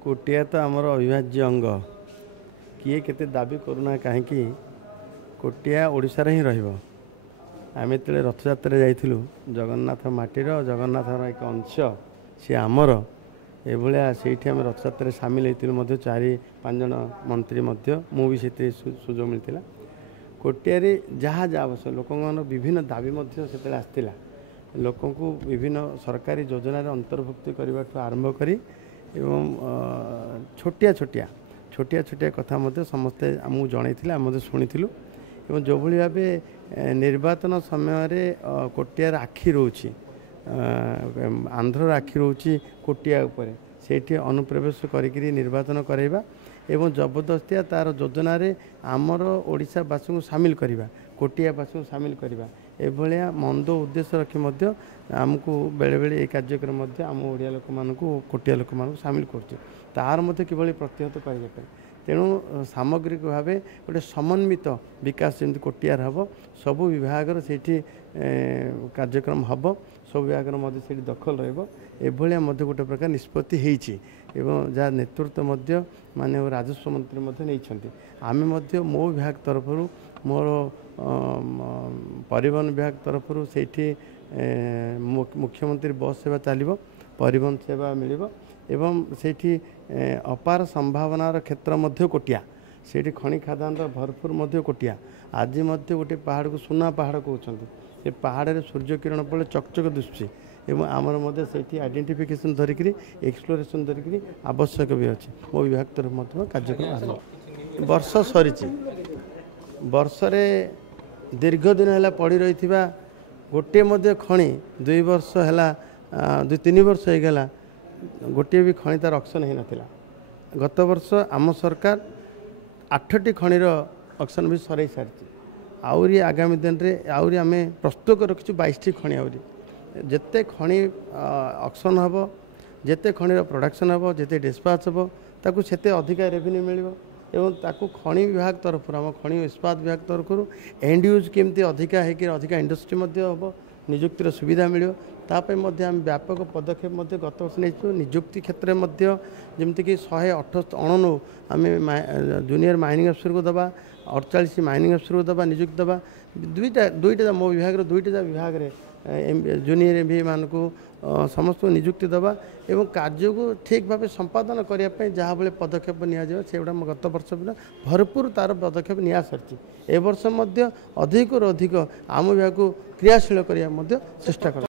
कोटिया तो आमर अविभाज्य अंग किए केते दाबी करूना कहीं कोटिया ओडिशार ही रहिबो। आम जो रथयात्रा जाइलु जगन्नाथ माटीर जगन्नाथ एक अंश सी आमर एभलिया से आम रथयात्रा सामिल होती चारि पाँच जन मंत्री मु भी से सुजोग मिलता कोटिया जहाँ जा आवश्यक लोक विभिन्न दाबी से आसला लोक विभिन्न सरकारी योजन अंतर्भुक्ति करने आरंभ करी एवं छोटिया छोटिया छोटिया छोटिया कथा समस्ते आमको जन आम शुणीलु एवं जो भाई भाव निर्वाचन समय कोटियार आखि रोची आंध्र आखि रोची कोटिया उपर से अनुप्रवेश करी निर्वाचन कराइबा एवं जबरदस्तिया तार योजना आमर ओडिशावासी को सामिल करवा कोटियावासी को सामिल करवा एभलिया मंद उद्देश्य रखी आमको बेले बेले ये कार्यक्रम आम ओडिया लोक मान कोटिया लोक मान सामिल कर किभली प्रतिहत करें तेणु सामग्रिक भाव गोटे समन्वित विकास जमी कोटियार हम सबू विभाग से कार्यक्रम हम सब विभाग से दखल रहा गोटे प्रकार निष्पत्ति एवं जहाँ नेतृत्व माननीय राजस्व मंत्री नहीं आम मो विभाग तरफ मोर परिवहन विभाग तरफ से मुख्यमंत्री बस सेवा चलो परिवहन सेवा मिल एवं से अपार संभावनार क्षेत्र कोटिया से खनि खादान भरपूर कोटिया आज गोटे पहाड़ को सुना पहाड़ कहते से पहाड़ सूर्य किरण पड़े चकचक दुष्टी एवं आमर से आइडेंटिफिकेशन धरिक एक्सप्लोरेशन धरिक आवश्यक भी अच्छे मो विभाग तरफ कार्यक्रम आरंभ वर्ष सरी वर्षे दीर्घ दिन है पड़ रही गोटे खनि 2 वर्ष है 2-3 वर्ष हो गला गोटे भी खनि तार ऑक्शन हो नाला गत वर्ष आम सरकार 8टी खनिर ऑक्शन भी सर सारी आउरी आगामी दिन में आउरी आम प्रस्तुत रखी 22टी खनि आउरी जिते खनि ऑक्शन हम जिते खनिर प्रोडक्शन हम जिते डिस्पाच हम ताकू से अधिका रेवेन्यू मिल एवं ताकू खनि विभाग तरफ आम खनि इस्पात विभाग तरफ एंड यूज केमती अधिका अधिका इंडस्ट्री हम निजुक्तिर सुविधा मिल आम व्यापक पदक्षेप गत वर्ष नहीं निजुक्ति क्षेत्र में जमीक 198 आम जूनियर माइनिंग अफसर को दबा 48 माइनिंग अफसर को दबा निजुक्ति दबा दुईटा मो विभाग दुईटा विभाग जूनियर एमबी मान को समस्त निजुक्ति दबा एवं कार्य को ठीक भाव संपादन करने जहाँ भाई पदक्षेप निगुड़ा गत वर्ष भरपूर तार पदक्षेप निया सारी ए वर्ष अधिक अधिक आम विभाग को क्रियाशील करने चेष्टा कर।